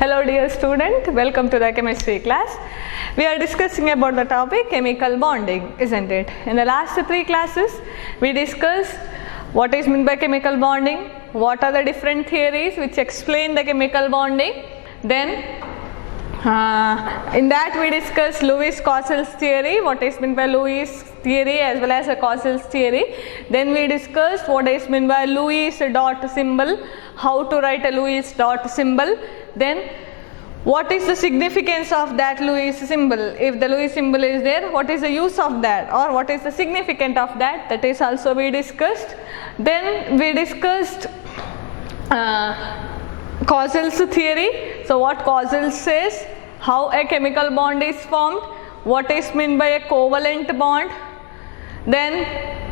Hello dear student, welcome to the chemistry class. We are discussing about the topic chemical bonding, isn't it? In the last 3 classes, we discussed what is meant by chemical bonding, what are the different theories which explain the chemical bonding. Then in that we discussed Lewis-Cauchel's theory, what is meant by Lewis theory as well as Cauchel's theory. Then we discussed what is meant by Lewis dot symbol, how to write a Lewis dot symbol. Then what is the significance of that Lewis symbol? If the Lewis symbol is there, what is the use of that, or what is the significance of that? That is also we discussed. Then we discussed Cauchel's theory. So what Cauchel says, how a chemical bond is formed, what is meant by a covalent bond, then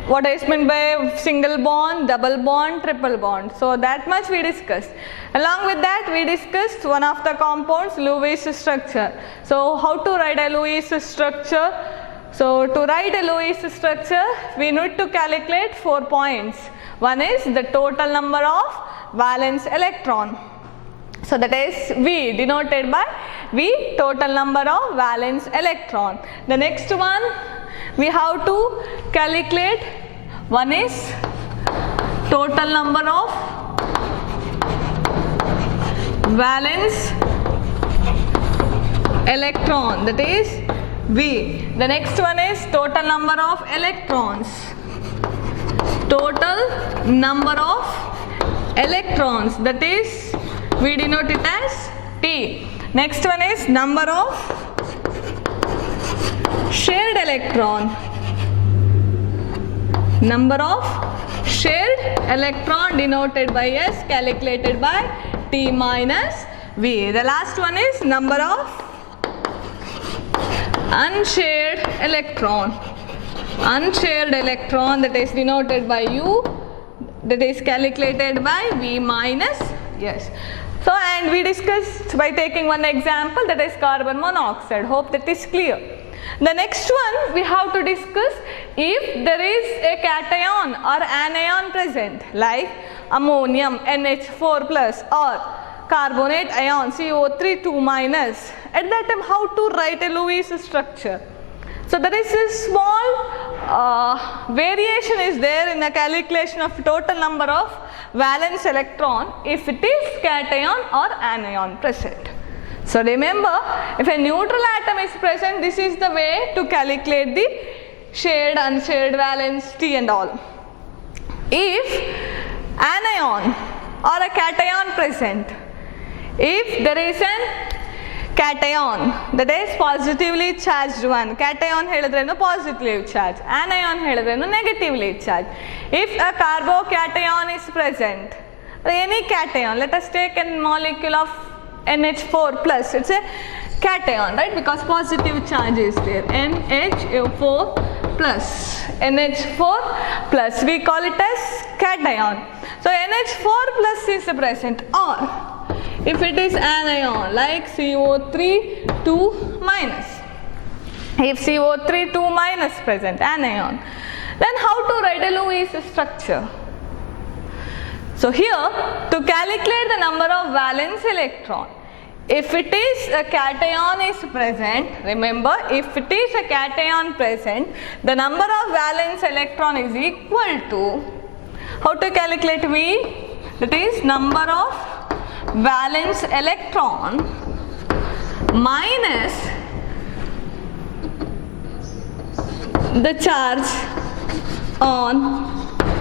what is meant by a single bond, double bond, triple bond. So that much we discussed. Along with that we discussed one of the compounds, Lewis structure. So how to write a Lewis structure? So to write a Lewis structure we need to calculate 4 points. One is the total number of valence electron. So that is V, denoted by V, total number of valence electron. The next one we have to calculate, one is total number of valence electron, that is V. The next one is total number of electrons, total number of electrons, that is we denote it as T. Next one is number of shared electron, number of shared electron denoted by S, calculated by T minus V. The last one is number of unshared electron, unshared electron, that is denoted by U, that is calculated by V minus S. So and we discussed by taking one example, that is carbon monoxide. Hope that is clear. The next one we have to discuss, if there is a cation or anion present like ammonium NH4 plus or carbonate ion CO3 2 minus, at that time how to write a Lewis structure. So there is a small variation is there in the calculation of total number of valence electron if it is cation or anion present. So remember, if a neutral atom is present, this is the way to calculate the shared, unshared valence T and all. If anion or a cation present, if there is an cation, that is positively charged one, cation ಹೇಳಿದ್ರೇನು positively charged, anion ಹೇಳಿದ್ರೇನು negatively charged. If a carbocation is present, any cation, let us take a molecule of NH4 plus, it's a cation, right, because positive charge is there, NH4 plus, NH4 plus, we call it as cation. So NH4 plus is present, or if it is anion like CO3 2 minus, if CO3 2 minus present, anion, then how to write a Lewis structure? So here to calculate the number of valence electron, if it is a cation is present, remember if it is a cation present, the number of valence electron is equal to, how to calculate V? That is number of valence electron minus the charge on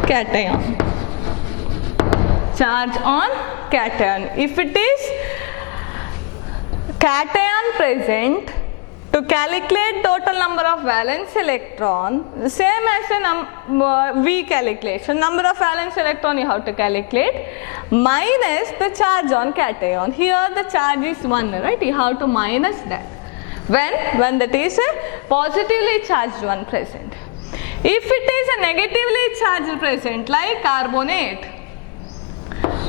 cation, charge on cation. If it is cation present, to calculate total number of valence electron, the same as a V calculation, number of valence electron you have to calculate minus the charge on cation. Here the charge is 1, right? You have to minus that when that is a positively charged one present. If it is a negatively charged present like carbonate,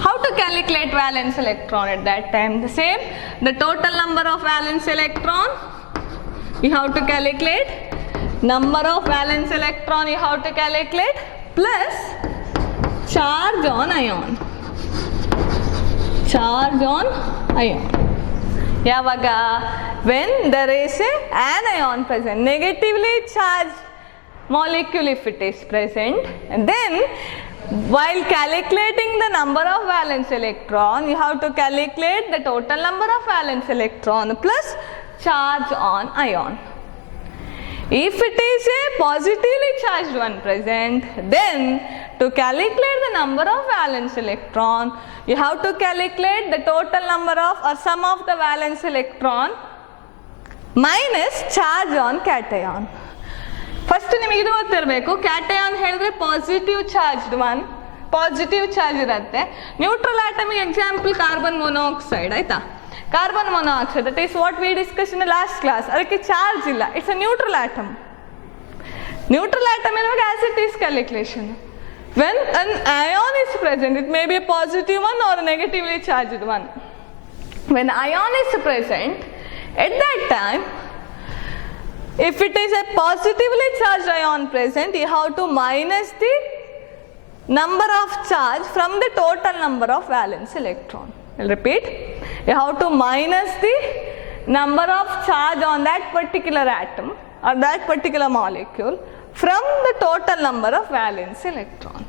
how to calculate valence electron at that time? The same, the total number of valence electron you have to calculate, number of valence electron you have to calculate, plus charge on ion, charge on ion. ಯಾವಾಗ when there is a anion present, negatively charged molecule if it is present, and then while calculating the number of valence electron, you have to calculate the total number of valence electron plus charge on ion. If it is a positively charged one present, then to calculate the number of valence electron, you have to calculate the total number of or sum of the valence electron minus charge on cation. First ನಿಮಗೆ ಇದು ಗೊತ್ತಿರಬೇಕು, cation ಹೇಳಿದ್ರೆ positive charged one, positive charge ಇರುತ್ತೆ. Neutral ಆಟಮಿಗೆ example carbon monoxide, ಆಯ್ತಾ? Carbon monoxide that is what we discuss in last class. ಅದಕ್ಕೆ charge ಇಲ್ಲ, it's a neutral atom. Neutral atom ಇರುವಾಗ as it is calculation. when an ion is present, it may be a positive one or a negatively charged one. When ion is present, at that time, if it is a positively charged ion present, you have to minus the number of charge from the total number of valence electron. I'll repeat. You have to minus the number of charge on that particular atom or that particular molecule from the total number of valence electron.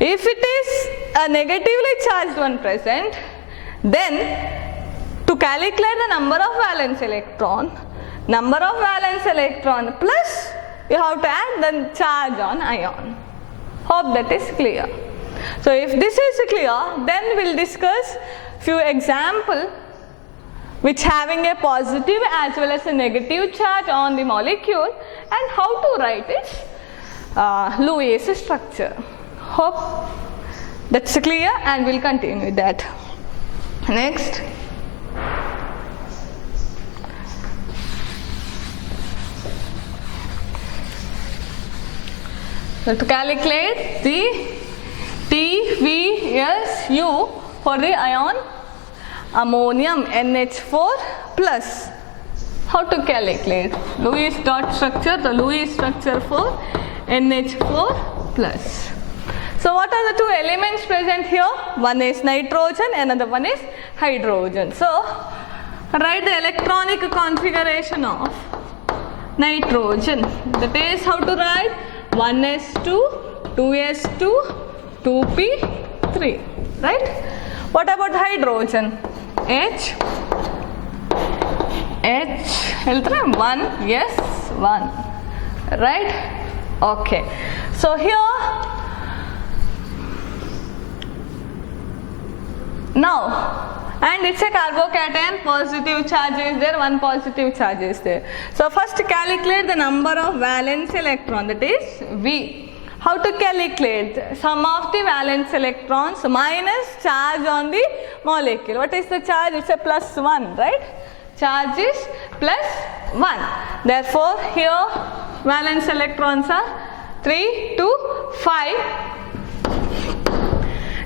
If it is a negatively charged one present, then to calculate the number of valence electron plus you have to add the charge on ion. Hope that is clear. So if this is clear, then we'll discuss few example which having a positive as well as a negative charge on the molecule and how to write its Lewis structure. Hope that's clear, and we'll continue with that. Next. So to calculate the TVSU for the ion ammonium NH4 plus. How to calculate Lewis dot structure, the Lewis structure for NH4 plus. So what are the two elements present here? One is nitrogen, another one is hydrogen. So write the electronic configuration of nitrogen. That is how to write 1s2, 2s2, 2p3, right? What about hydrogen? H, 1, yes, 1, right? Okay. So here, now, and it's a carbocation, positive charge is there, one positive charge is there. So first calculate the number of valence electron, that is V. How to calculate? Sum of the valence electrons minus charge on the molecule. What is the charge? It's a plus 1, right? Charge is plus 1. Therefore here valence electrons are 3 to 5.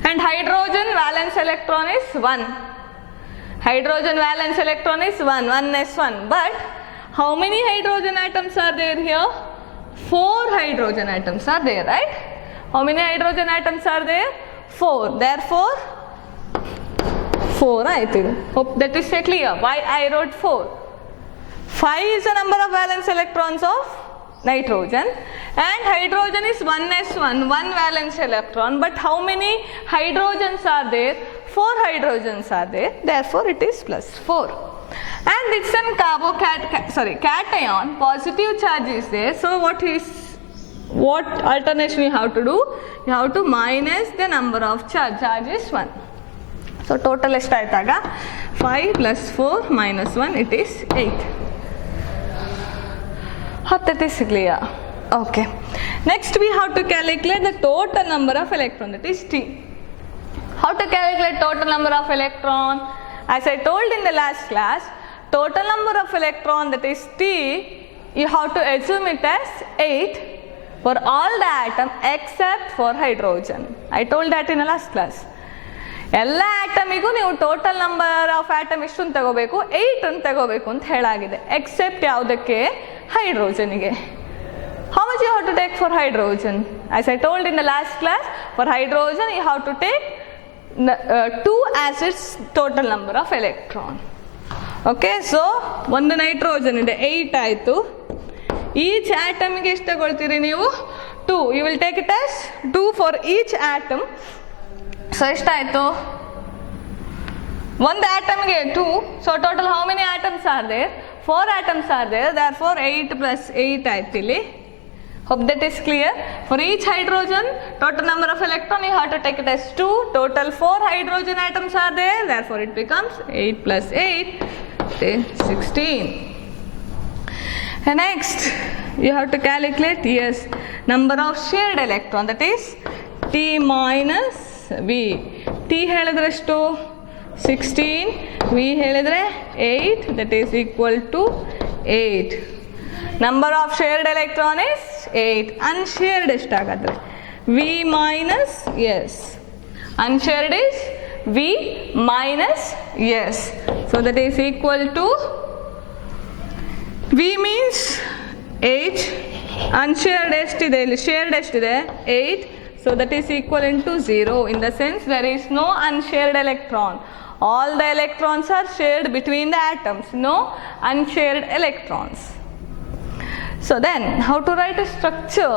And hydrogen valence electron is 1. Hydrogen valence electron is 1, 1s1. But how many hydrogen atoms are there here? 4 hydrogen atoms are there, right? How many hydrogen atoms are there? 4. Therefore, 4, I think. Hope that is clear. Why I wrote 4? 5 is the number of valence electrons of nitrogen, and hydrogen is 1s1, 1 valence electron. But how many hydrogens are there? 4 hydrogens are there. Therefore, it is plus 4. And it's an cation, positive charge is there. So what alternation you have to do? You have to minus the number of charge. Charge is 1. So total estaitaga 5 plus 4 minus 1, it is 8. Hope that is clear. Okay. Next we have to calculate the total number of electron, that is T. How to calculate total number of electron? As I told in the last class, total number of electron, that is T, you have to assume it as 8 for all the atom except for hydrogen. I told that in the last class. ಎಲ್ಲ ಆಟಮಿಗೂ ನೀವು total number of atom ಎಷ್ಟು ಅಂತ ತಗೋಬೇಕು, 8 ಅಂತ ತಗೋಬೇಕು ಅಂತ ಹೇಳಾಗಿದೆ, accept ಯಾವುದಕ್ಕೆ? ಹೈಡ್ರೋಜನ್ಗೆ. How much you have to take for hydrogen? As I told in the last class, for hydrogen you have to take 2 as its total number of electron. Okay, so ಒಂದು nitrogen ಇದೆ, 8 ಆಯಿತು. Each ಆಟಮ್ಗೆ ಎಷ್ಟು ತಗೊಳ್ತೀರಿ ನೀವು? 2. You will take it as 2 for each atom. So ಎಷ್ಟಾಯಿತು? ಒಂದು ಆಟಮ್ಗೆ 2. So total how many atoms are there? 4 atoms are there. Therefore 8 plus 8 ಆಯ್ತು ಇಲ್ಲಿ. Hope that is clear. For each hydrogen, total number of electron you have to take it as 2. Total 4 hydrogen atoms are there. Therefore it becomes 8 plus 8 is 16. And next you have to calculate, yes, number of shared electron, that is T minus V. T ಹೇಳಿದ್ರೆ ಎಷ್ಟು? 16. V ಹೇಳಿದ್ರೆ 8, that is equal to 8. Number of shared electron is 8. Unshared ಎಷ್ಟಾಗತ್ತೆ? V minus S. Unshared is V minus S. So that is equal to, V means 8. Unshared ಎಷ್ಟಿದೆ ಇಲ್ಲಿ? shared ಎಷ್ಟಿದೆ? 8. So that is equal into 0. In the sense there is no unshared electron. All the electrons are shared between the atoms. No unshared electrons. So then, how to write a structure?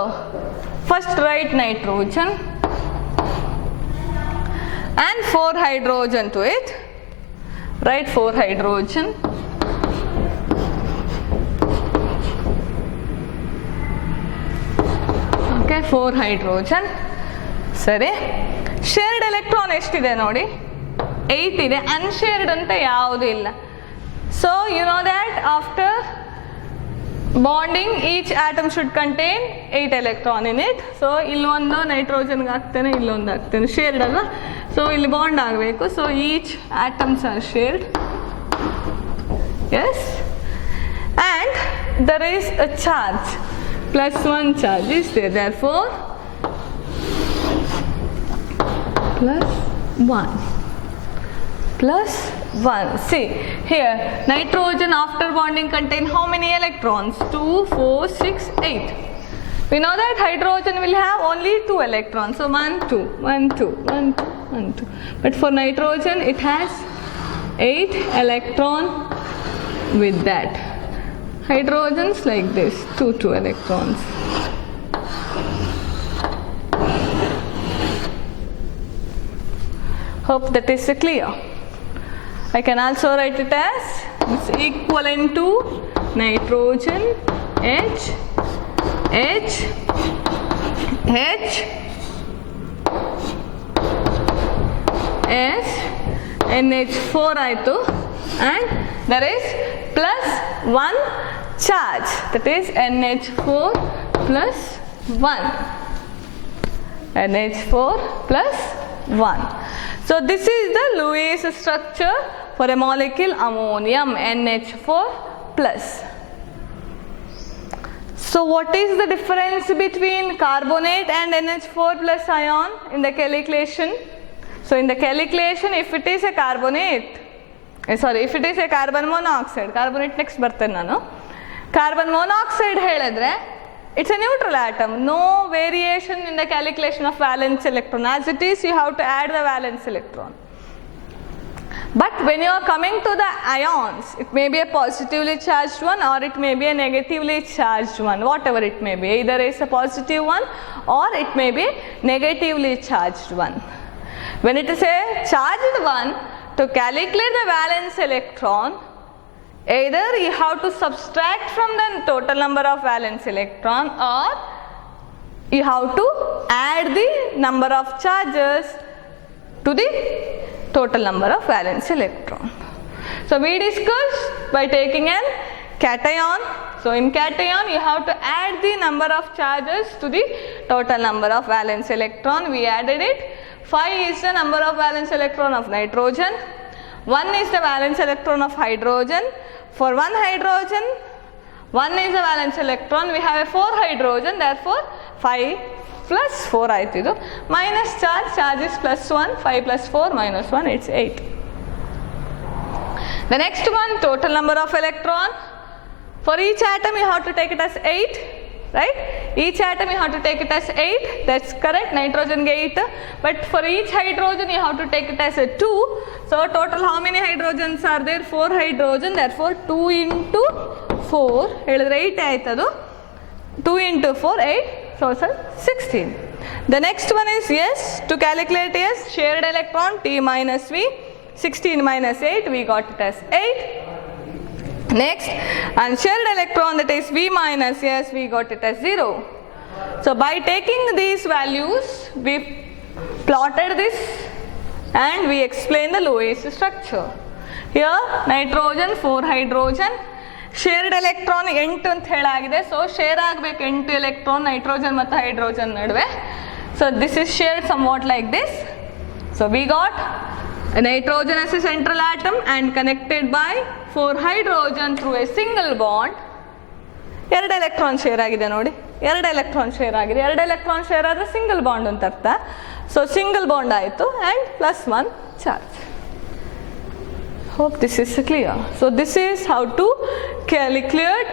First write nitrogen and 4 hydrogen to it. Write 4 hydrogen. Okay, 4 hydrogen. ಸರಿ, shared electron ಎಷ್ಟಿದೆ ನೋಡಿ? 8 ಇದೆ. unshared ಅಂತ ಯಾವುದೂ ಇಲ್ಲ. So you know that after bonding each atom should contain 8 electron in it. So ಇಲ್ಲೊಂದು ನೈಟ್ರೋಜನ್ಗೆ ಹಾಕ್ತೇನೆ, ಇಲ್ಲೊಂದು ಹಾಕ್ತೇನೆ, shared ಅಲ್ವಾ? So ಇಲ್ಲಿ ಬಾಂಡ್ ಆಗಬೇಕು. So each atoms are shared. Yes, and there is a charge, +1 charge is there. Therefore +1. +1. See here, nitrogen after bonding contain how many electrons? 2, 4, 6, 8. We know that hydrogen will have only 2 electrons. So 1, 2, 1, 2, 1, 2, 1, 2. But for nitrogen it has 8 electron with that. Hydrogens like this, 2 electrons. Hope that is clear. I can also write it as, it's equivalent to nitrogen H, H, H, S, NH4 ಆಯಿತು, and there is +1 charge, that is NH4 +1. NH4 +1. So this is the Lewis structure for a molecule ammonium, NH4+. So what is the difference between carbonate and NH4+ ion in the calculation? So in the calculation, if it is a carbonate, if it is a carbon monoxide, carbonate next ಬರ್ತೇನೆ ನಾನು. Carbon monoxide ಹೇಳಿದ್ರೆ it's a neutral atom, no variation in the calculation of valence electron. As it is, you have to add the valence electron. But when you are coming to the ions, it may be a positively charged one or it may be a negatively charged one, whatever it may be. Either is a positive one or it may be negatively charged one. When it is a charged one, to calculate the valence electron, either you have to subtract from the total number of valence electron or you have to add the number of charges to the total number of valence electron. So we discussed by taking an cation. So in cation you have to add the number of charges to the total number of valence electron. We added it. 5 is the number of valence electron of nitrogen. 1 is the valence electron of hydrogen. For 1 hydrogen, 1 is the valence electron. We have a 4 hydrogen. Therefore 5 plus 4 ಆಯ್ತು ಇದು. Minus charge is +1. 5 plus 4 minus 1, it's 8. The next one, total number of electron. For each atom you have to take it as 8, right? Each atom you have to take it as 8. That's correct. Nitrogen 8. But for each hydrogen you have to take it as a 2. So total how many hydrogens are there? 4 hydrogen, therefore 2 into 4 ಹೇಳಿದ್ರೆ 8 ಆಯ್ತದು. 2 into 4 8, so 16. The next one is yes, to calculate yes, shared electron T minus V, 16 minus 8, we got it as 8. Next, unshared electron, that is V minus yes, we got it as 0. So by taking these values, we plotted this and we explained the Lewis structure. Here nitrogen 4 hydrogen, shared electron 8 ಅಂತ ಹೇಳಾಗಿದೆ. So share ಆಗಬೇಕು 8 electron nitrogen ಮತ್ತು hydrogen ನಡುವೆ. So this is shared somewhat like this. So we got a nitrogen as a central atom and connected by 4 hydrogen through a single bond. 2 electron share ಆಗಿದೆ ನೋಡಿ, 2 electron share ಆಗಿದೆ. 2 electron share ಆದರೆ single bond ಅಂತ ಅರ್ಥ. So single bond ಆಯಿತು and +1 charge. Hope this is clear. So this is how to calculate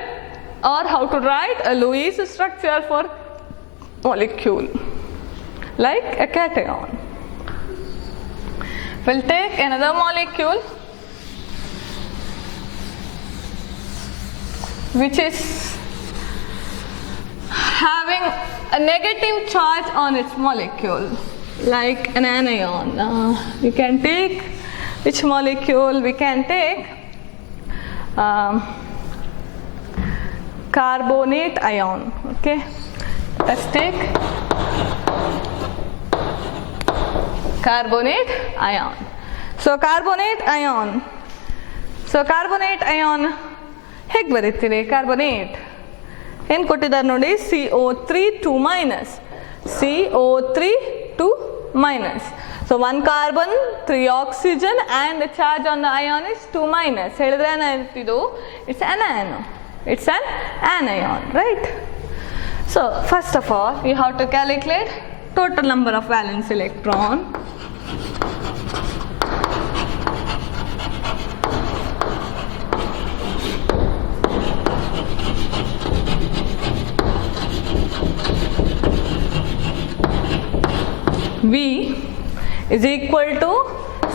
or how to write a Lewis structure for molecule like a cation. We'll take another molecule which is having a negative charge on its molecule like an anion. You can take which molecule? We can take carbonate ion. Okay, let's take carbonate ion. So carbonate ion. So carbonate ion ಹೇಗೆ ಬರೀತೀರಿ? Carbonate ಏನು ಕೊಟ್ಟಿದ್ದಾರೆ ನೋಡಿ, CO3 2 minus, CO3 2 minus. So 1 carbon 3 oxygen and the charge on the ion is 2 minus. ಹೇಳಿದ್ರೆ ಏನಾಯ್ತಿದು? It's anion. It's an anion, right? So first of all you have to calculate total number of valence electron. V is equal to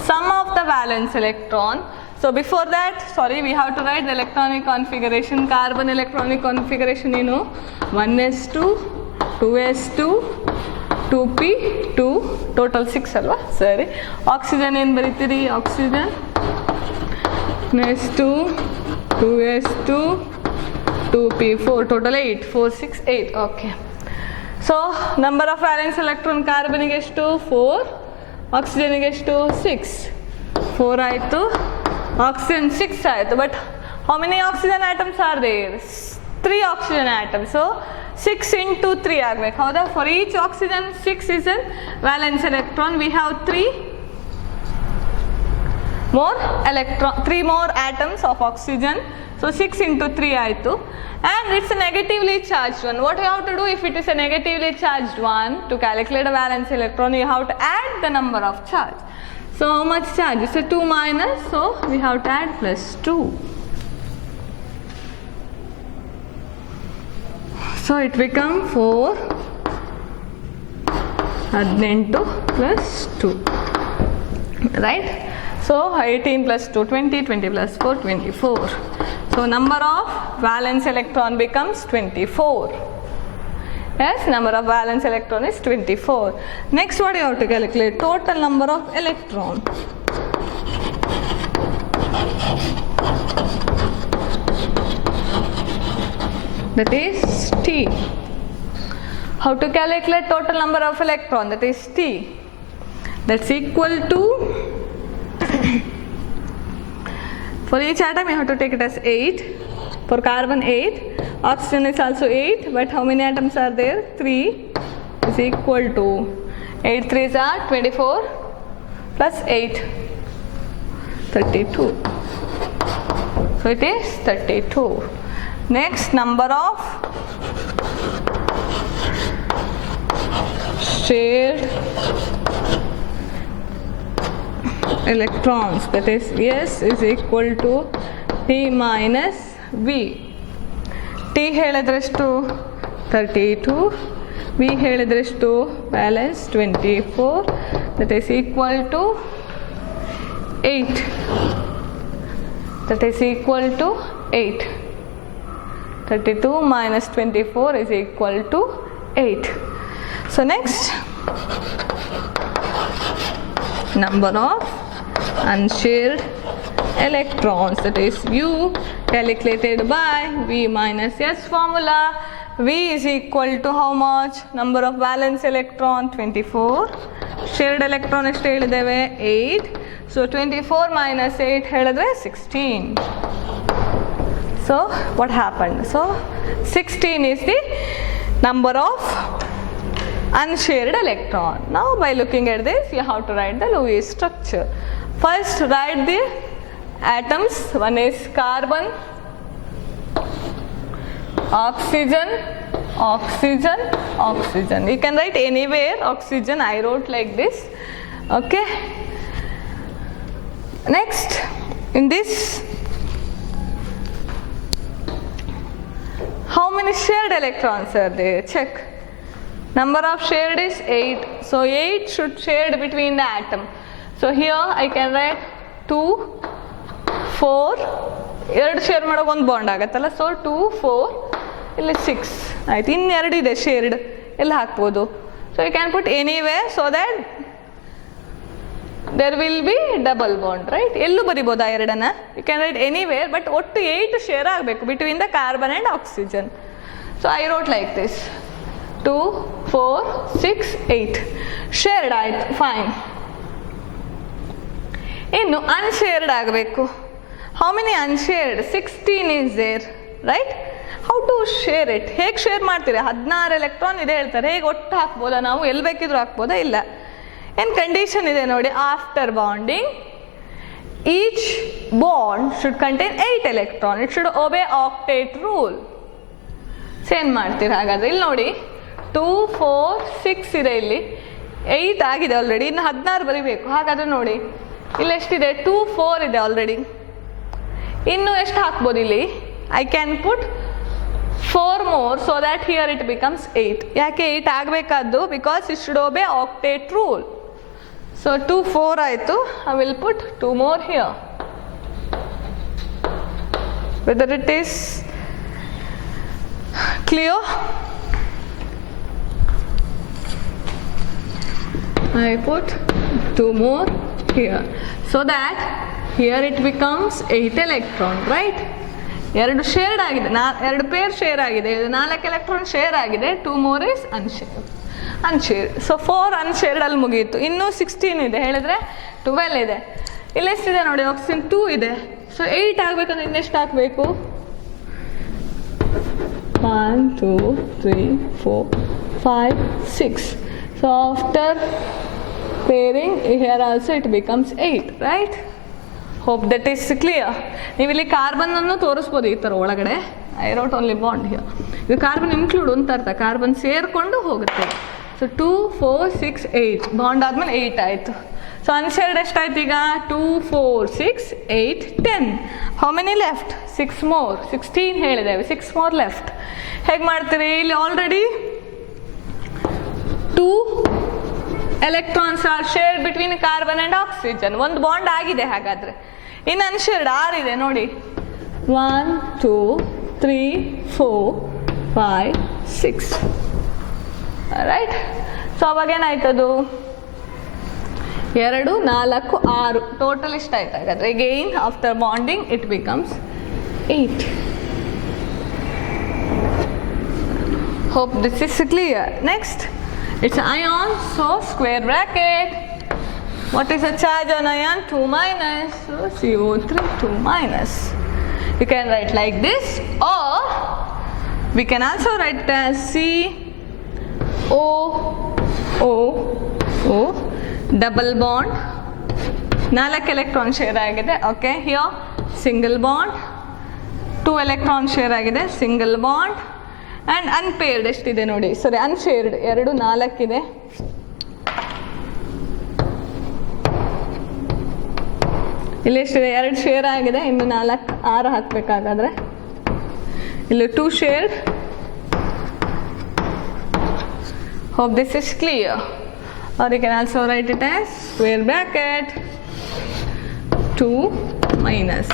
sum of the valence electron. So before that, sorry, we have to write the electronic configuration. Carbon electronic configuration, you know, 1s2, 2s2, 2p2, total 6 alva. Sorry. Oxygen ಏನು ಬರೀತೀರಿ? Oxygen s2, 2s2, 2p4, total 8, 4 6 8. Okay. So number of valence electron carbon ಗೆ ಎಷ್ಟು? 4, oxygen ಗೆ ಎಷ್ಟು? 6. 4 ಆಯಿತು, oxygen 6 ಆಯಿತು. But how many oxygen atoms are there? 3 oxygen atoms. So 6 into 3 ಆಗಬೇಕು, ಹೌದಾ? For each oxygen 6 is a valence electron. We have 3 more atoms of oxygen. So 6 into 3 ಆಯಿತು. And it's a negatively charged one. What you have to do if it is a negatively charged one? To calculate a valence electron, you have to add the number of charge. So how much charge? It's a 2 minus, so we have to add +2. So it becomes 4, 18 plus 2, right? So 18 plus 2, 20, 20 plus 4, 24. So number of valence electron becomes 24. Yes, number of valence electron is 24. Next, what you have to calculate? Total number of electron. That is T. How to calculate total number of electron? That is T. That's equal to for each atom you have to take it as 8. For carbon 8, oxygen is also 8, but how many atoms are there? 3 is equal to 8 3s are 24 plus 8, 32. So it is 32. Next, number of shared electrons, that is S is equal to T minus V. T ಹೇಳಿದ್ರೆಷ್ಟು? 32. V ಹೇಳಿದ್ರೆಷ್ಟು? Valence 24. That is equal to 8. That is equal to 8. 32 minus 24 is equal to 8. So next, number of unshared electrons, that is U, calculated by V minus S formula. V is equal to how much? Number of valence electron 24, shared electron ಎಷ್ಟು ಹೇಳಿದ್ದೇವೆ 8. So 24 minus 8 ಹೇಳಿದ್ರೆ 16. So what happened? So 16 is the number of unshared electron. Now by looking at this, you have to write the Lewis structure. First write the atoms. One is carbon, oxygen, oxygen, oxygen. You can write anywhere oxygen. I wrote like this. Okay. Next, in this, how many shared electrons are there? Check. Number of shared is 8. So 8 should shared between the atom. So here I can write 2, 4. ಎರಡು share ಮಾಡೋಕೆ ಒಂದು bond ಆಗುತ್ತಲ್ಲ. So 2, 4, ಇಲ್ಲಿ 6 ಆಯ್ತು. ಇನ್ನೆರಡು ಇದೆ shared, ಎಲ್ಲ ಹಾಕ್ಬೋದು. So you can put anywhere so that there will be double bond, right? ಎಲ್ಲೂ ಬರಿಬೋದು ಆ ಎರಡನ್ನ. You can write anywhere, but ಒಟ್ಟು 8 ಶೇರ್ ಆಗಬೇಕು between the carbon and oxygen. So I wrote like this 2, 4, 6, 8 shared ಆಯಿತು, fine. ಇನ್ನು unshared ಆಗಬೇಕು. How many unshared? 16 is there, right? How to share it? ಹೇಗೆ ಶೇರ್ ಮಾಡ್ತೀರಾ? 16 ಎಲೆಕ್ಟ್ರಾನ್ ಇದೆ ಹೇಳ್ತಾರೆ, ಹೇಗೆ ಒಟ್ಟು ಹಾಕ್ಬೋದಾ? ನಾವು ಎಲ್ಲಿ ಬೇಕಿದ್ರು ಹಾಕ್ಬೋದಾ? ಇಲ್ಲ. ಏನು ಕಂಡೀಷನ್ ಇದೆ ನೋಡಿ, after bonding each bond should contain 8 electron. It should obey octet rule. Sen ಮಾಡ್ತೀರಾ ಹಾಗಾದ್ರೆ? ಇಲ್ಲಿ ನೋಡಿ 2, 4, 6 ಇದೆ, ಇಲ್ಲಿ 8 ಆಗಿದೆ ಆಲ್ರೆಡಿ, ಇನ್ನು 16 ಬರಿಬೇಕು. ಹಾಗಾದ್ರೆ ನೋಡಿ ಇಲ್ಲಿ ಎಷ್ಟಿದೆ? 2, 4 ಇದೆ ಆಲ್ರೆಡಿ. ಇನ್ನು ಎಷ್ಟು ಹಾಕ್ಬೋದು ಇಲ್ಲಿ? I can put 4 more so that here it becomes 8. ಯಾಕೆ 8 ಆಗಬೇಕಾದ್ದು? Because it should obey octet rule. So 2, 4 ಆಯಿತು. I will put 2 more here. Whether it is clear? I put 2 more here so that here it becomes 8 electron, right? ಎರಡು ಶೇರ್ಡ್ ಆಗಿದೆ, ಎರಡು peer share ಆಗಿದೆ, 4 electron share ಆಗಿದೆ. 2 more is ಅನ್ಶೇರ್ಡ್. So 4 ಅನ್ಶೇರ್ಡ್ ಅಲ್ಲಿ ಮುಗಿಯಿತು. ಇನ್ನೂ 16 ಇದೆ ಹೇಳಿದ್ರೆ 12 ಇದೆ. ಇಲ್ಲಿ ಎಷ್ಟಿದೆ ನೋಡಿ? ಆಕ್ಸಿಜನ್ 2 ಇದೆ. ಸೊ 8 ಆಗಬೇಕಂದ್ರೆ ಇನ್ನೆಷ್ಟು ಹಾಕಬೇಕು? 1, 2, 3, 4, 5, 6. So after pairing here also it becomes 8, right? Hope that is clear. ನೀವು ಇಲ್ಲಿ ಕಾರ್ಬನ್ ಅನ್ನು ತೋರಿಸ್ಬೋದು ಈ ಥರ ಒಳಗಡೆ. I wrote only bond here. ಇದು ಕಾರ್ಬನ್ ಇನ್ಕ್ಲೂಡ್ ಅಂತ ಅರ್ಥ, ಕಾರ್ಬನ್ ಸೇರಿಕೊಂಡು ಹೋಗುತ್ತೆ. ಸೊ 2, 4, 6, 8 ಬಾಂಡ್ ಆದ್ಮೇಲೆ 8 ಆಯಿತು. ಸೊ ಅನ್ಶೇರ್ಡ್ ಎಷ್ಟಾಯ್ತು ಈಗ? 2, 4, 6, 8, 10. How many left? 6 more. 16 ಹೇಳಿದ್ದೇವೆ, 6 more ಲೆಫ್ಟ್. ಹೇಗೆ ಮಾಡ್ತೀರಿ? ಇಲ್ಲಿ already 2 electrons are shared between carbon and oxygen. ಒಂದು ಬಾಂಡ್ ಆಗಿದೆ ಹಾಗಾದ್ರೆ. ಇನ್ನು ಅನ್ಶೇರ್ಡ್ 6 ಇದೆ ನೋಡಿ. 1, 2, 3, 4, 5, 6. ರೈಟ್? ಸೊ ಅವಾಗ ಏನಾಯ್ತದು? 2, 4, 6 ಟೋಟಲ್ ಎಷ್ಟಾಯ್ತು ಹಾಗಾದ್ರೆ? Again after bonding it becomes 8. Hope this is clear. Next, it's ion, so square bracket. What is the charge on ion? 2 minus. So CO3 2 minus. You can write like this, or we can also write it as COO double bond. 4 electron share ಆಗಿದೆ. Okay, here single bond. 2 electron share ಆಗಿದೆ, single bond. And unpaired ಎಷ್ಟಿದೆ ನೋಡಿ? ಸರಿ, ಅನ್ಶೇರ್ಡ್ 2, 4 ಇದೆ. ಇಲ್ಲಿ ಎಷ್ಟಿದೆ? 2 share ಆಗಿದೆ, ಇನ್ನು 4, 6 ಹಾಕಬೇಕಾಗಾದ್ರೆ. ಇಲ್ಲಿ 2 shared. Hope this is clear. Or you can also write it as square bracket 2 minus.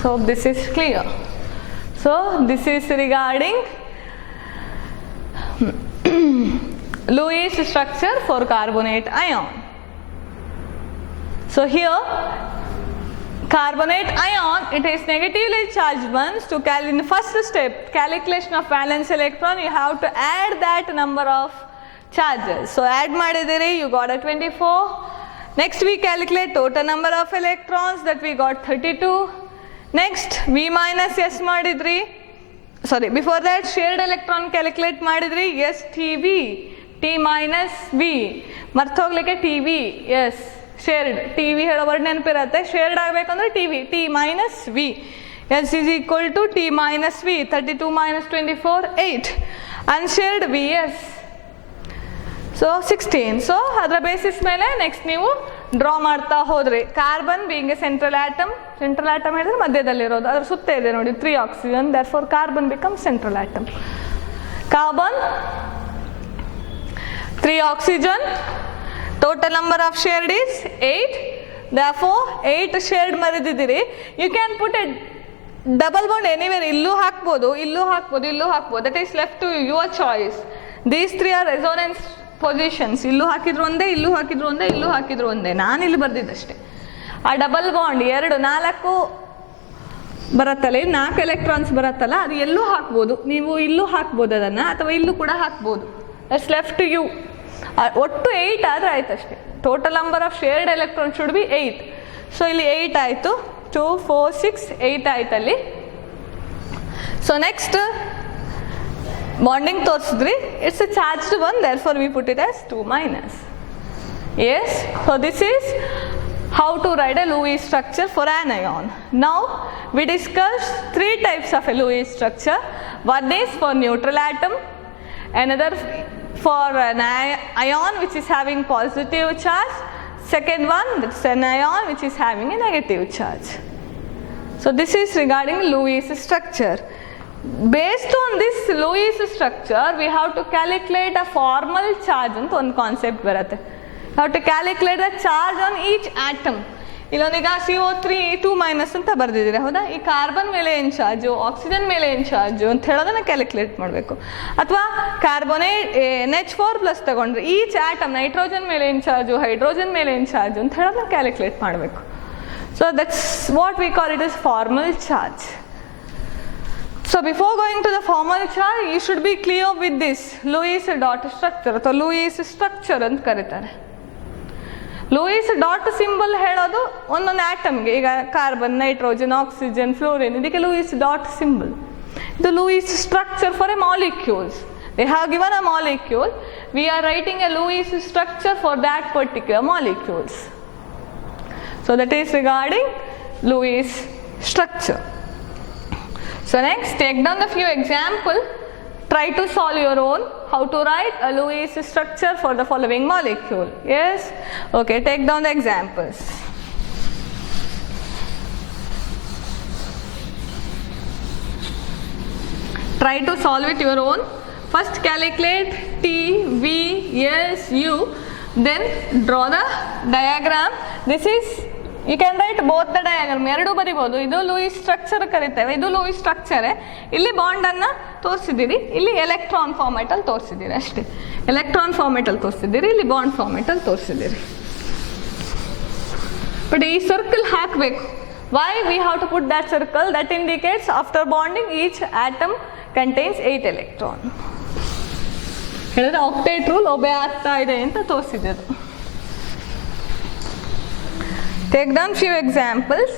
So this is clear. So this is regarding Lewis structure for carbonate ion. So here carbonate ion, it is negatively charged ones. To in the first step, calculation of valence electron, you have to add that number of charges. So add madidire, you got a 24. Next we calculate total number of electrons, that we got 32. Next V minus S madidri. Sorry, before that shared electron calculate madidri, yes TV, T minus V. Marthoglike TV, yes. Shared TV ಹೇಳೋ word ನೆನಪಿರುತ್ತೆ. ಶೇರ್ಡ್ ಆಗಬೇಕಂದ್ರೆ TV T minus V. S is equal to T minus V. 32 minus 24 8. Unshared VS. So 16. So ಅದರ basis ಮೇಲೆ next ನೀವು draw ಮಾಡ್ತಾ ಹೋದ್ರಿ. Carbon being A central atom ಹೇಳಿದ್ರೆ ಮಧ್ಯದಲ್ಲಿರೋದು, ಅದ್ರ ಸುತ್ತ ಇದೆ ನೋಡಿ 3 oxygen, therefore carbon become central atom. Carbon 3 oxygen. Total number of shared is 8. Therefore 8 shared ಮರೆದಿದ್ದೀರಿ. You can put a double bond anywhere. ಇಲ್ಲೂ ಹಾಕ್ಬೋದು, ಇಲ್ಲೂ ಹಾಕ್ಬೋದು, ಇಲ್ಲೂ ಹಾಕ್ಬೋದು. That is left to your choice. These 3 are resonance positions. ಇಲ್ಲೂ ಹಾಕಿದ್ರು ಒಂದೇ, ಇಲ್ಲೂ ಹಾಕಿದ್ರು ಒಂದೇ, ಇಲ್ಲೂ ಹಾಕಿದ್ರು ಒಂದೇ. ನಾನು ಇಲ್ಲಿ ಬರ್ದಿದ್ದಷ್ಟೇ. ಆ ಡಬಲ್ ಬಾಂಡ್ 2 4 ಬರುತ್ತಲ್ಲ, 4 ಎಲೆಕ್ಟ್ರಾನ್ಸ್ ಬರುತ್ತಲ್ಲ, ಅದು ಎಲ್ಲೂ ಹಾಕ್ಬೋದು. ನೀವು ಇಲ್ಲೂ ಹಾಕ್ಬೋದು ಅದನ್ನು, ಅಥವಾ ಇಲ್ಲೂ ಕೂಡ ಹಾಕ್ಬೋದು. That's left to you. ಒಟ್ಟು 8 ಆದರೆ ಆಯ್ತು ಅಷ್ಟೇ. Total number of shared electron should be 8. So ಇಲ್ಲಿ 8 ಆಯಿತು, 2 4 6 8 ಆಯ್ತು ಅಲ್ಲಿ. ಸೊ ನೆಕ್ಸ್ಟ್ ಬಾಂಡಿಂಗ್ ತೋರಿಸಿದ್ರಿ, it's a charged one, therefore we put it as 2 minus. Yes, so this is how to write a Lewis structure for an ion. Now we discussed 3 types of a Lewis structure. One is for neutral atom, another for an ion which is having positive charge, second one, that's an ion which is having a negative charge. So this is regarding Lewis structure. Based on this Lewis structure, we have to calculate a formal charge ಅಂತ ಒಂದು concept ಬರುತ್ತೆ. How to calculate the charge on each atom. ಇಲ್ಲೊಂದೀಗ CO3 2 minus ಅಂತ ಬರ್ದಿದ್ದೀರಾ, ಹೌದಾ? ಈ carbon ಮೇಲೆ ಏನು charge, oxygen ಮೇಲೆ ಏನು ಚಾರ್ಜು ಅಂತ ಹೇಳೋದನ್ನ ಕ್ಯಾಲ್ಕುಲೇಟ್ ಮಾಡಬೇಕು. ಅಥವಾ ಕಾರ್ಬೋನೇಟ್ NH4+ ತಗೊಂಡ್ರೆ ಈಚ್ ಆಟಮ್ ನೈಟ್ರೋಜನ್ ಮೇಲೆ ಏನು ಚಾರ್ಜು, ಹೈಡ್ರೋಜನ್ ಮೇಲೆ ಏನು ಚಾರ್ಜು ಅಂತ ಹೇಳೋದನ್ನ ಕ್ಯಾಲ್ಕುಲೇಟ್ ಮಾಡಬೇಕು. So that's what we call it is formal charge. So before going to the formal charge, you should be clear with this Lewis dot structure ಅಥವಾ Lewis structure ಅಂತ ಕರೀತಾರೆ. Louis dot symbol ಹೇಳೋದು ಒಂದೊಂದು ಆಟಮ್ಗೆ, ಈಗ carbon, nitrogen, oxygen, fluorine, ಇದಕ್ಕೆ Louis dot symbol. ಇದು Louis structure for A molecules. They have given a molecule, we are writing A Louis structure for that particular molecules. So that is regarding Louis structure. So next, take down the few examples. Try to solve your own. How to write a Lewis structure for the following molecule. Yes? Okay, take down the examples. Try to solve it your own. First calculate T, V, S, U. Then draw the diagram. This is, you can write both the diagram. ಎರಡು ಬರಿಬೋದು. ಇದು Louis structure ಕರಿತೇವೆ, ಇದು Louis ಸ್ಟ್ರಕ್ಚರೇ. ಇಲ್ಲಿ ಬಾಂಡನ್ನು ತೋರಿಸಿದ್ದೀರಿ, ಇಲ್ಲಿ electron formally ತೋರಿಸಿದ್ದೀರಿ ಅಷ್ಟೇ. Electron formally ತೋರಿಸಿದ್ದೀರಿ, ಇಲ್ಲಿ ಬಾಂಡ್ ಫಾರ್ಮೆಟಲ್ಲಿ ತೋರಿಸಿದ್ದೀರಿ. ಬಟ್ ಈ ಸರ್ಕಲ್ ಹಾಕಬೇಕು. Why we have to put that circle? That indicates after bonding each atom contains 8 electron. ಹೇಳಿದ್ರೆ ಆಕ್ಟೇಟ್ ರೂಲ್ ಒಬೆ ಆಗ್ತಾ ಇದೆ ಅಂತ ತೋರಿಸಿದ್ದು. Take down few examples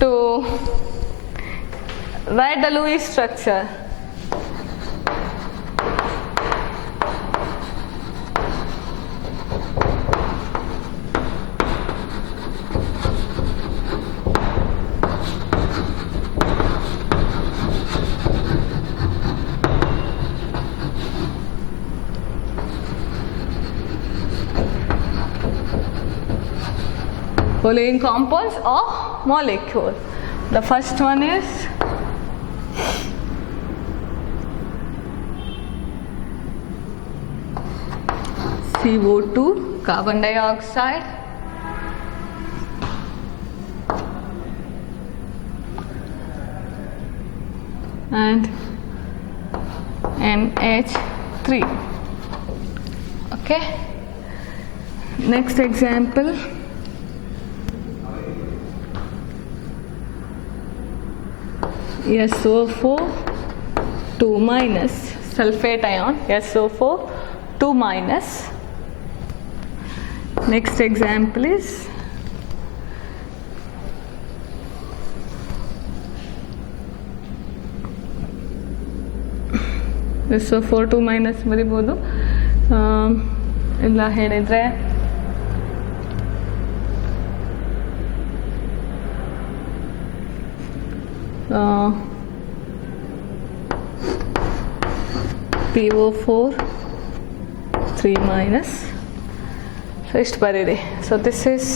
to write the Lewis structure. Following compounds or molecule. The first one is CO2, carbon dioxide, and NH3. Okay. Next example. SO4 2 minus sulfate ion, SO4 2 minus. Next example is SO4 2 minus ಬರಿಬೋದು. ಇಲ್ಲ ಹೇಳಿದರೆ PO4 3 minus. So ಇಷ್ಟು ಬರೀರಿ. So this is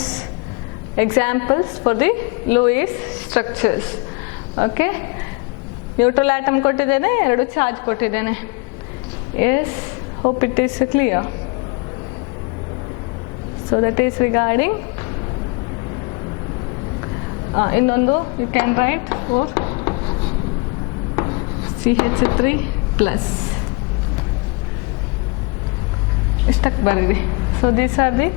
examples for the Lewis structures. Okay. Neutral atom ಕೊಟ್ಟಿದ್ದೇನೆ, 2 charge ಕೊಟ್ಟಿದ್ದೇನೆ. Yes, hope it is clear. So that is regarding. ಇನ್ನೊಂದು you can write for CH3 plus. ಇಷ್ಟಕ್ಕೆ ಬರೀರಿ. So these are the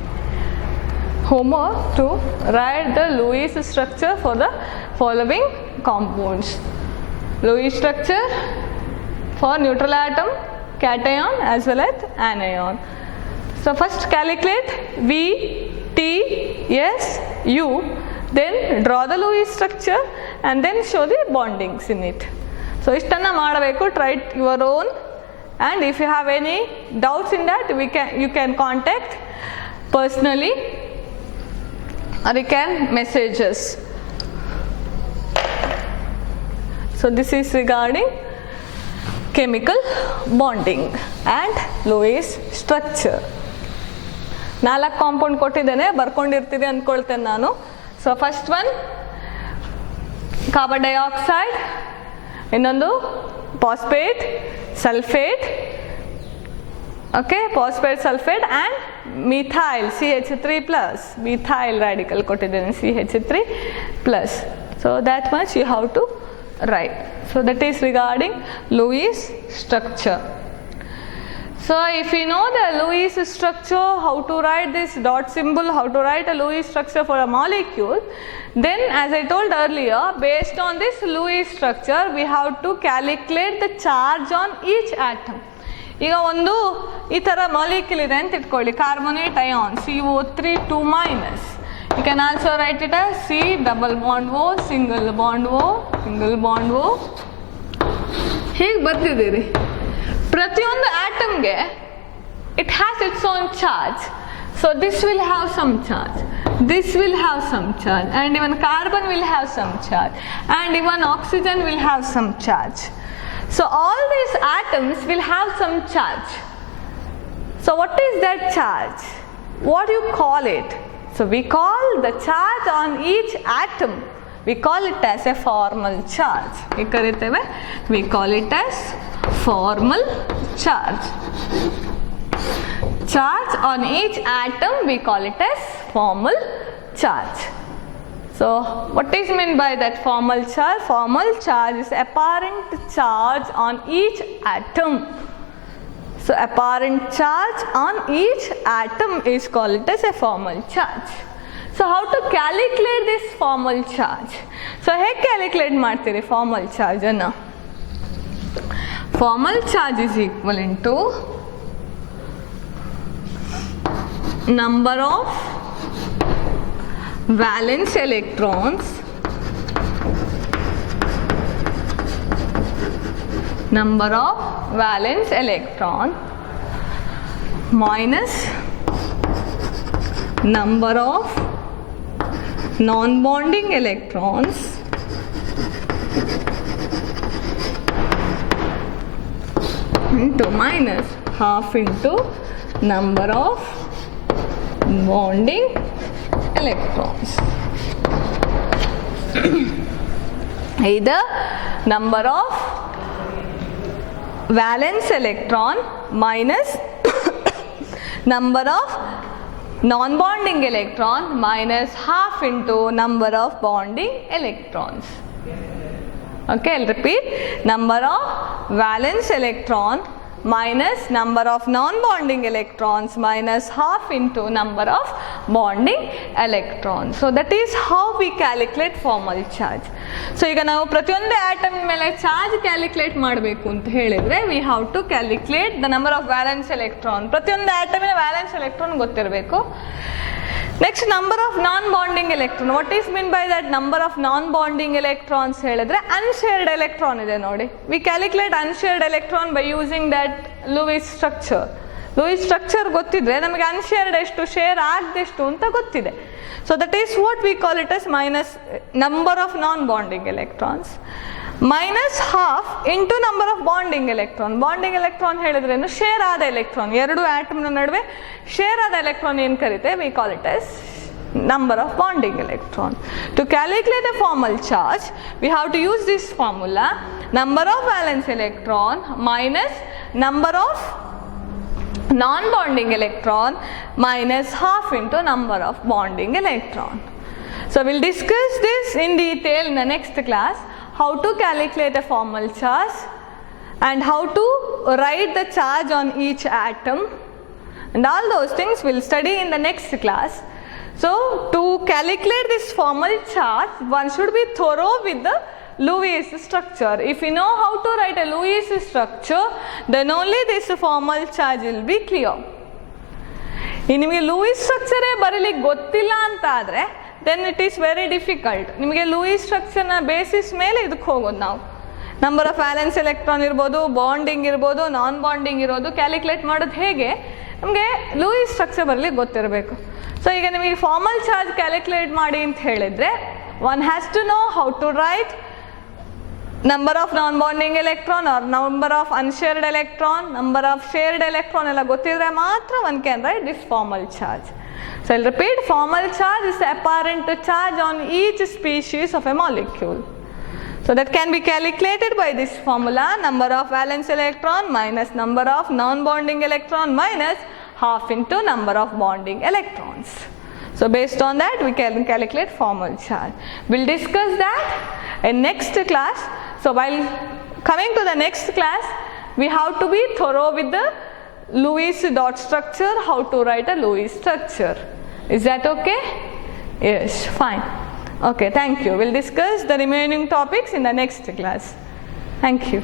homework to write the Lewis structure for the following compounds. Lewis structure for neutral atom, cation as well as anion. So first calculate V, T, S, U, then draw the Lewis structure and then show the bondings in it. So ishtana madabeku, try it your own, and if you have any doubts in that you can contact personally or you can message us. So this is regarding chemical bonding and Lewis structure. 4 compound ಕೊಟ್ಟಿದ್ದೇನೆ, ಬರ್ಕೊಂಡಿರ್ತೀರಿ ಅಂದ್ಕೊಳ್ತೇನೆ ನಾನು. So first one carbon dioxide, ಇನ್ನೊಂದು phosphate, sulphate, okay, phosphate, sulphate and methyl CH3 plus. Methyl radical ಕೊಟ್ಟಿದ್ದೇನೆ CH3 plus. So that much you have to write. So that is regarding Lewis structure. So if you know the Lewis structure, how to write this dot symbol, how to write a Lewis structure for a molecule, then as I told earlier, based on this Lewis structure we have to calculate the charge on each atom. ಈಗ ಒಂದು ಈ ಥರ molecule ಇದೆ ಅಂತ ಇಟ್ಕೊಳ್ಳಿ, carbonate ion CO3 2 minus. You can also write it as C double bond O, single bond O, single bond O. ಹೀಗೆ ಬರ್ತಿದ್ದೀರಿ. ಪ್ರತಿಯೊಂದು ಆಟಮ್ಗೆ it has its own charge. So this will have some charge, this will have some charge, and even carbon will have some charge, and even oxygen will have some charge. So all these atoms will have some charge. So what is that charge? What do you call it? So we call the charge on each atom, we call it as a formal charge. We call it as formal charge. Charge on each atom we call it as formal charge. So what is meant by that formal charge? Formal charge is apparent charge on each atom. So apparent charge on each atom is called as a formal charge. So how to calculate this formal charge? So ಹೇಗೆ calculate ಮಾಡ್ತೀರಿ formal charge ಅನ್ನು? Formal charge is equivalent to number of valence electrons minus number of non-bonding electrons into minus half into number of bonding electrons. Either number of valence electron minus number of non-bonding electron minus half into number of bonding electrons. Okay, I'll repeat. Number of valence electron minus number of non-bonding electrons minus half into number of bonding electrons. So that is how we calculate formal charge. So ಈಗ ನಾವು ಪ್ರತಿಯೊಂದು atom ಮೇಲೆ charge calculate ಮಾಡಬೇಕು ಅಂತ ಹೇಳಿದ್ರೆ we have to calculate the number of valence electron. ಪ್ರತಿಯೊಂದು ಆಟಮಿನ valence electron ಗೊತ್ತಿರಬೇಕು. Next, number of non-bonding electron. What is mean by that number of non-bonding electrons ಹೇಳಿದ್ರೆ unshared electron ಇದೆ ನೋಡಿ. We calculate unshared electron by using that Lewis structure. Lewis structure ಗೊತ್ತಿದ್ರೆ ನಮಗೆ unshared ಎಷ್ಟು share ಆಗದೆಷ್ಟು ಅಂತ ಗೊತ್ತಿದೆ. So that is what we call it as minus number of non-bonding electrons minus half into number of bonding electron. Bonding electron ಹೇಳಿದ್ರೇನು share ಆದ electron, ಎರಡು ಆಟಮ್ನ ನಡುವೆ ಶೇರ್ ಆದ ಎಲೆಕ್ಟ್ರಾನ್ ಏನು ಕರೀತೆ, we call it as number of bonding electron. To calculate a formal charge we have to use this formula, number of valence electron minus number of non-bonding electron minus half into number of bonding electron. So we'll discuss this in detail in the next class, how to calculate a formal charge and how to write the charge on each atom, and all those things we'll study in the next class. So to calculate this formal charge one should be thorough with the Lewis structure. If you know how to write a Lewis structure then only this formal charge will be clear. ನಿಮಗೆ Louis ಸ್ಟ್ರಕ್ಚರೇ ಬರೀಲಿಕ್ಕೆ ಗೊತ್ತಿಲ್ಲ ಅಂತ ಆದರೆ then it is very difficult. ನಿಮಗೆ Louis ಸ್ಟ್ರಕ್ಚರ್ನ basis ಮೇಲೆ ಇದಕ್ಕೆ ಹೋಗೋದು ನಾವು. ನಂಬರ್ ಆಫ್ ವ್ಯಾಲೆನ್ಸ್ ಎಲೆಕ್ಟ್ರಾನ್ ಇರ್ಬೋದು, ಬಾಂಡಿಂಗ್ ಇರ್ಬೋದು, ನಾನ್ ಬಾಂಡಿಂಗ್ ಇರೋದು ಕ್ಯಾಲ್ಕುಲೇಟ್ ಮಾಡೋದು ಹೇಗೆ ನಮಗೆ ಲೂಯಿಸ್ ಸ್ಟ್ರಕ್ಚರ್ ಬರಲಿಕ್ಕೆ ಗೊತ್ತಿರಬೇಕು. ಸೊ ಈಗ ನಿಮಗೆ ಫಾರ್ಮಲ್ ಚಾರ್ಜ್ ಕ್ಯಾಲ್ಕುಲೇಟ್ ಮಾಡಿ ಅಂತ ಹೇಳಿದರೆ one has to know how to write number of non-bonding electron or number of unshared electron, number of shared electron ಎಲ್ಲ ಗೊತ್ತಿದ್ರೆ ಮಾತ್ರ one can write this formal charge. So I'll repeat, formal charge is the apparent charge on each species of a molecule. So that can be calculated by this formula, number of valence electron minus number of non-bonding electron minus half into number of bonding electrons. So based on that we can calculate formal charge. We'll discuss that in next class. So while coming to the next class we have to be thorough with the Lewis dot structure, how to write a Lewis structure. Is that okay? Yes, fine. Okay, thank you. We'll discuss the remaining topics in the next class. Thank you.